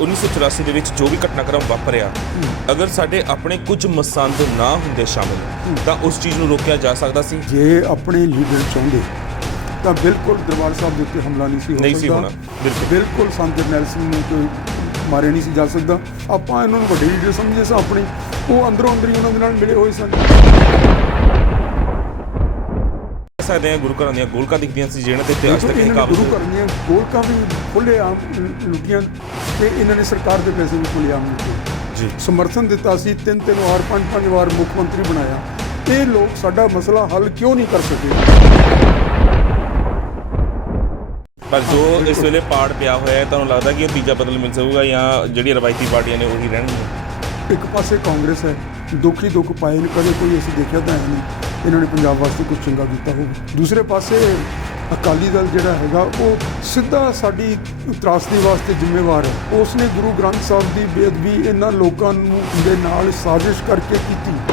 1984 ਦੇ ਵਿੱਚ ਜੋ ਵੀ ਘਟਨਾਕ੍ਰਮ ਵਾਪਰਿਆ ਅਗਰ ਸਾਡੇ ਆਪਣੇ ਕੁਝ ਮਸੰਦ ਨਾ ਹੁੰਦੇ ਸ਼ਾਮਿਲ ਤਾਂ ਉਸ ਚੀਜ਼ ਨੂੰ ਰੋਕਿਆ ਜਾ ਸਕਦਾ ਸੀ। ਜੇ ਆਪਣੇ ਲੀਡਰ ਚਾਹੁੰਦੇ ਤਾਂ ਬਿਲਕੁਲ ਦਰਬਾਰ ਸਾਹਿਬ ਦੇ ਉੱਤੇ ਹਮਲਾ ਨਹੀਂ ਸੀ ਹੋ ਨਹੀਂ ਸੀ ਸਕਦਾ। ਹੋਣਾ, ਬਿਲਕੁਲ। ਸੰਤ ਜਰਨੈਲ ਸਿੰਘ ਨੂੰ ਕੋਈ ਮਾਰਿਆ ਨਹੀਂ ਸੀ ਜਾ ਸਕਦਾ। ਆਪਾਂ ਇਹਨਾਂ ਨੂੰ ਵੱਡੇ ਲੀਡਰ ਸਮਝੇ ਸਾਂ ਆਪਣੇ। ਉਹ ਅੰਦਰੋਂ ਅੰਦਰ ਹੀ ਉਹਨਾਂ ਦੇ ਨਾਲ ਮਿਲੇ ਹੋਏ ਸਨ। ਸਕਦੇ ਹਾਂ ਗੁਰੂ ਘਰਾਂ ਦੀਆਂ ਗੋਲਕਾਂ ਦਿਖਦੀਆਂ ਸੀ ਜਿਹਨਾਂ ਤੇ ਦੇਖੋ ਤੱਕ ਇਹ ਨੇ ਗੁਰੂ ਕਾਬੂ ਘਰ ਦੀਆਂ ਗੋਲਕਾਂ ਵੀ ਖੁੱਲੇ ਆਮ ਲੁੱਟੀਆਂ ਤੇ ਇਹਨਾਂ ਨੇ ਸਰਕਾਰ ਦੇ ਪੈਸੇ ਵੀ ਖੁੱਲੇ ਆਮ ਲੁੱਟੇ। ਜੀ। ਸਮਰਥਨ ਦਿੱਤਾ ਸੀ ਤਿੰਨ ਤਿੰਨ ਵਾਰ ਪੰਜ ਪੰਜ ਵਾਰ ਮੁੱਖ ਮੰਤਰੀ ਬਣਾਇਆ। ਇਹ ਲੋਕ ਸਾਡਾ ਮਸਲਾ ਹੱਲ ਕਿਉਂ ਨਹੀਂ ਕਰ ਸਕੇ? ਪਰ ਜੋ ਇਸ ਵੇਲੇ ਪਾੜ ਪਿਆ ਹੋਇਆ ਹੈ ਤੁਹਾਨੂੰ ਲੱਗਦਾ ਕਿ ਉਹ ਤੀਜਾ ਬਦਲ ਮਿਲ ਸਕੂਗਾ ਜਾਂ ਜਿਹੜੀ ਰਵਾਇਤੀ ਪਾਰਟੀਆਂ ਨੇ ਉਹੀ ਰਹਿਣਗੀਆਂ? ਇੱਕ ਪਾਸੇ ਕਾਂਗਰਸ ਹੈ ਦੁੱਖ ਹੀ ਦੁੱਖ ਪਾਏ ਨੇ ਕਦੇ ਕੋਈ ਅਸੀਂ ਦੇਖਿਆ ਤਾਂ ਨਹੀਂ। ਇਹਨਾਂ ਨੇ ਪੰਜਾਬ ਵਾਸਤੇ ਕੁਝ ਚੰਗਾ ਕੀਤਾ ਹੋਵੇ। ਦੂਸਰੇ ਪਾਸੇ ਅਕਾਲੀ ਦਲ ਜਿਹੜਾ ਹੈਗਾ, ਉਹ ਸਿੱਧਾ ਸਾਡੀ ਤਰਾਸਦੀ ਵਾਸਤੇ ਜ਼ਿੰਮੇਵਾਰ ਹੈ। ਉਸ ਨੇ ਗੁਰੂ ਗ੍ਰੰਥ ਸਾਹਿਬ ਦੀ ਬੇਅਦਬੀ ਇਹਨਾਂ ਲੋਕਾਂ ਨੂੰ ਦੇ ਨਾਲ ਸਾਜ਼ਿਸ਼ ਕਰਕੇ ਕੀਤੀ।